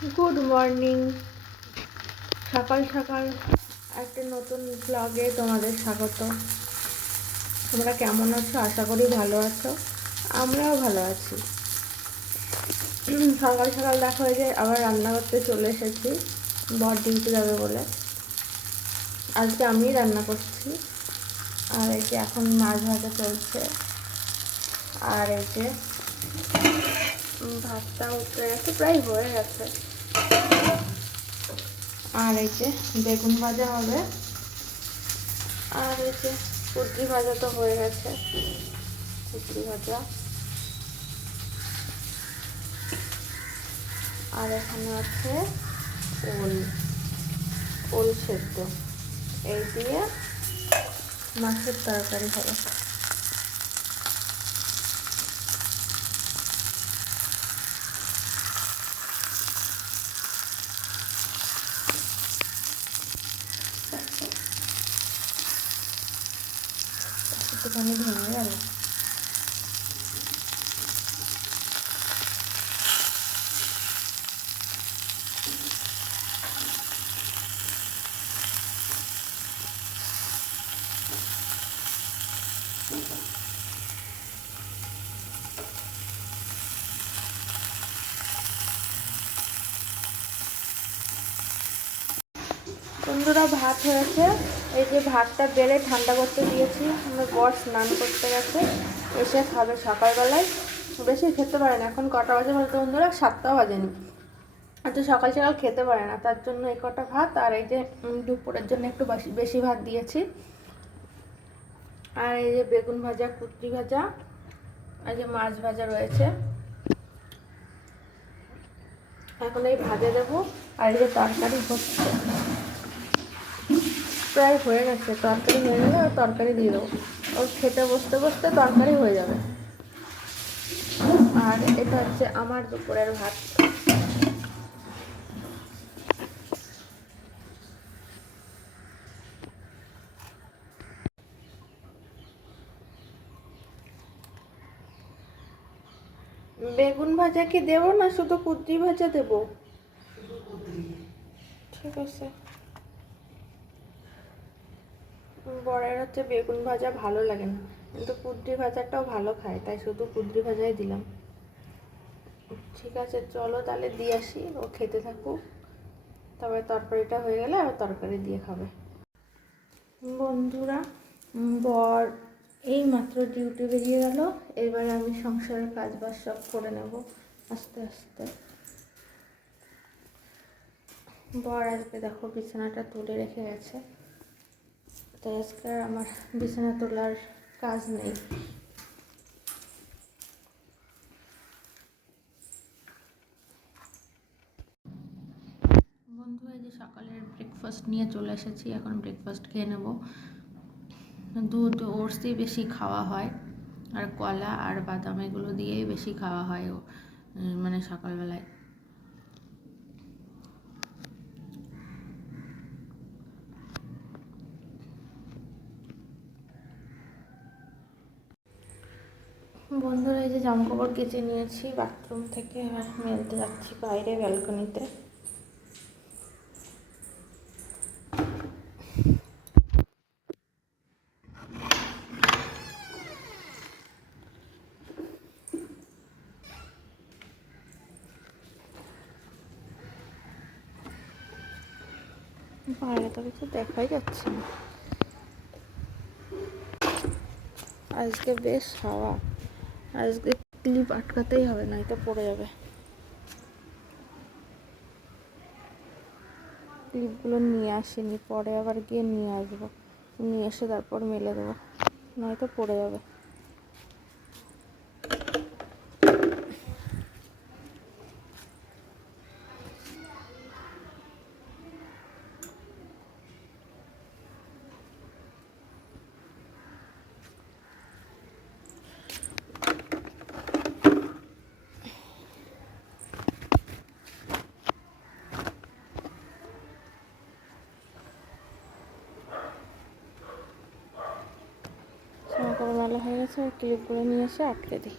Good morning সকাল সকাল একটা নতুন ব্লগে তোমাদের স্বাগত। তোমরা কেমন আছো? আশা করি ভালো আছো। আমরাও ভালো আছি। সকাল সকাল দেখা হয়ে যায় আবার রান্না করতে চলে এসেছি। বর ডিউটি যাবে বলে। আজকে আমি রান্না করছি। আর এই যে এখন মাছ ভাজা চলছে। আর এই যে ভাতটা উঠে গেছে, প্রায় হয়ে গেছে। আর এই যে বেগুন ভাজা হবে। আর এই যে ভাজা তো হয়ে গেছে। কুদ্রি ভাজা। আর এখানে আছে ওল ওল সেদ্ধ। এই দিয়ে মাছের তরকারি হবে। একটুখানি ভেঙে গেল বন্ধুরা, ভাত হয়েছে। এই যে ভাতটা বেড়ে ঠান্ডা করতে দিয়েছি। আমার বর স্নান করতে গেছে, এসে খাবে সকালবেলায়। বেশি খেতে পারে না। এখন কটা বাজে বলতে বন্ধুরা? সাতটাও বাজেনি। এত সকাল সকাল খেতে পারে না। তার জন্য এই কটা ভাত আর এই যে দুপুরের জন্য একটু বেশি বেশি ভাত দিয়েছি। আর এই যে বেগুন ভাজা কুচি ভাজা আর যে মাছ ভাজা রয়েছে। এখন এই ভাজে দেবো। আর এই যে তরকারি হচ্ছে। প্রায় হয়ে গেছে। তরকারি হয়ে গেলে আর তরকারি দিয়ে দেবো। ওর খেতে বসতে বসতে তরকারি হয়ে যাবে। আর এটা হচ্ছে আমার দুপুরের ভাত। বেগুন ভাজা কি দেবো না শুধু কুদ্রি ভাজা দেবো? ঠিক আছে। বড়ের হচ্ছে বেগুন ভাজা ভালো লাগে না। কিন্তু কুদ্রি ভাজাটাও ভালো খায়, তাই শুধু কুদ্রি ভাজাই দিলাম। ঠিক আছে, চলো তাহলে দিয়ে আসি, ও খেতে থাকুক। তবে তরকারিটা হয়ে গেলে আবার তরকারি দিয়ে খাবে। বন্ধুরা, বর এই মাত্র ডিউটি বেরিয়ে গেল, এবার আমি সংসারের কাজ বাজ সব করে নেব, আস্তে আস্তে। বর আজকে দেখো বিছানাটা তুলে রেখে গেছে। তো আজকে আমার বিছানা তোলার কাজ নেই। বন্ধু, এই যে সকালের ব্রেকফাস্ট নিয়ে চলে এসেছি, এখন ব্রেকফাস্ট খেয়ে নেব। দুধ, ওটস দিয়ে বেশি খাওয়া হয়, আর কলা আর বাদাম এগুলো দিয়েই বেশি খাওয়া হয় মানে সকালবেলায়। বন্ধুরা, এই যে জামা কাপড় কেচে নিয়েছি বাথরুম থেকে মেলতে যাচ্ছি বাইরে ব্যালকনিতে বাইরে তো কিছু দেখাই যাচ্ছে না। আজকে বেশ হাওয়া। আজকে ক্লিপ আটকাতেই হবে না এটা পড়ে যাবে। ক্লিপগুলো নিয়ে আসিনি, পরে আবার গিয়ে নিয়ে আসব। নিয়ে এসে তারপর মেলে দেবো, নয়তো পড়ে যাবে জামা কাপড় মেলা হয়ে গেছে ক্লিপগুলো নিয়ে এসে আটকে দিই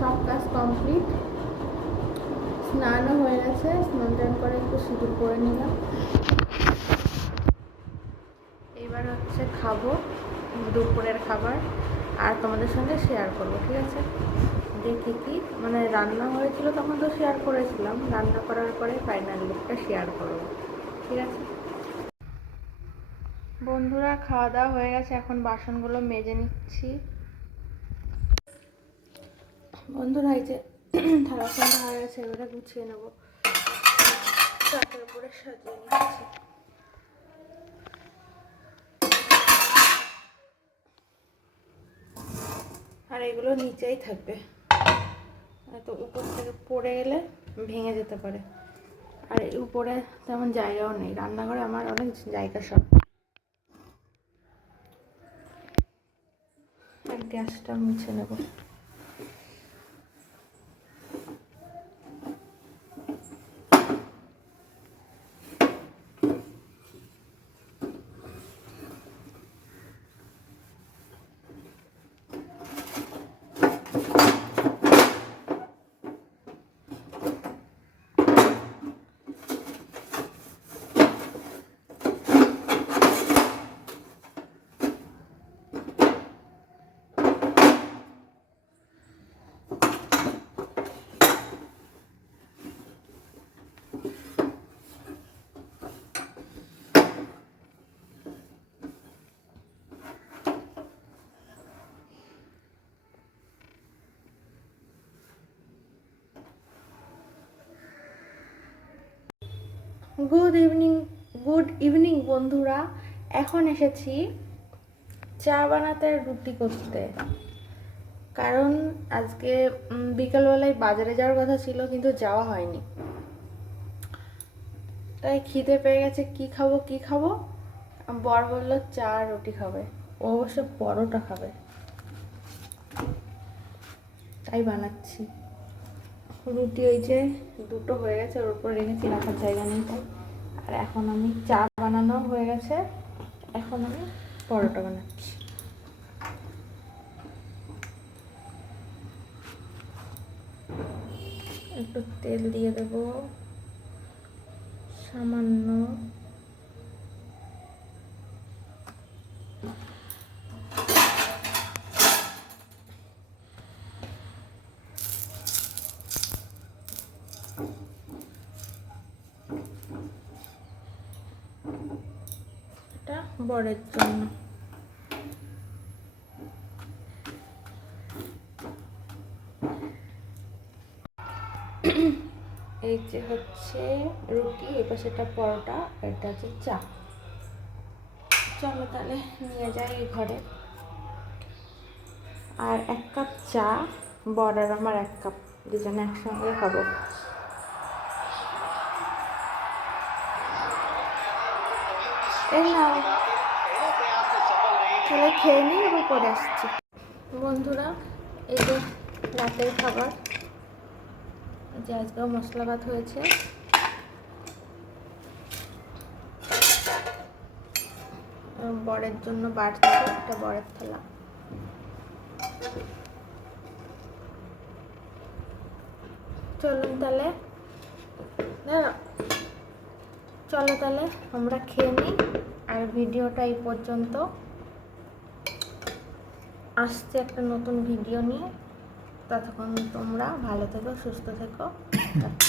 সব কাজ কমপ্লিট স্নানও হয়ে গেছে, স্নান টান করে একটু সিঁদুর করে নিলাম। এবার হচ্ছে খাব দুপুরের খাবার, আর তোমাদের সঙ্গে শেয়ার করব, ঠিক আছে? দেখি কী কী মানে রান্না হয়েছিল তখন তো শেয়ার করেছিলাম, রান্না করার পরে ফাইনাল লুকটা শেয়ার করব, ঠিক আছে? বন্ধুরা, খাওয়া দাওয়া হয়ে গেছে, এখন বাসনগুলো মেজে নিচ্ছি। বন্ধুরা, এই যে থালা সন্ধ্যা হয়ে গেছে, এবারে গুছিয়ে নেব। উপরে সাজিয়ে নিচ্ছি। আর এগুলো নিচেই থাকবে। তো উপর থেকে পড়ে গেলে ভেঙে যেতে পারে। আর এই উপরে তেমন জায়গাও নেই। রান্নাঘরে আমার অনেক জায়গা সব। গ্যাসটা মুছে নেব। গুড ইভিনিং গুড ইভিনিং বন্ধুরা। এখন এসেছি চা বানাতে রুটি করতে। কারণ আজকে বিকালবেলায় বাজারে যাওয়ার কথা ছিল, কিন্তু যাওয়া হয়নি। তাই খিদে পেয়ে গেছে, কি খাব কি খাব? বর বলল, চা রুটি খাবে। ও অবশ্য পরোটা খাবে। তাই বানাচ্ছি। রুটি ওই যে দুটো হয়ে গেছে, ওর উপর রেখেছি, রাখার জায়গা নেই তাই। আর এখন আমি চা বানানো হয়ে গেছে, এখন আমি পরোটা বানাচ্ছি। একটু তেল দিয়ে দেব, সামান্য এটা বরের জন্য। এই যে হচ্ছে রুটি, এই পাশে একটা পরোটা এটা হচ্ছে চা। চলো তাহলে নিয়ে যাই এই ঘরে। আর এক কাপ চা, বর আর আমার এক কাপ, দুজনে একসঙ্গে খাব। এই নাও। খেয়ে নিই এবার পরে আসছি। বন্ধুরা, এই যে রাতের খাবার, যে আজকেও মশলা ভাত হয়েছে। বরের জন্য বাড়ছে, একটা বরের থালা। চলুন তাহলে, দাঁড়াও। চলো তাহলে আমরা খেয়ে নিই। আর ভিডিওটা এই পর্যন্ত। আসছে একটা নতুন ভিডিও নিয়ে। ততক্ষণ তোমরা ভালো থেকো, সুস্থ থেকো।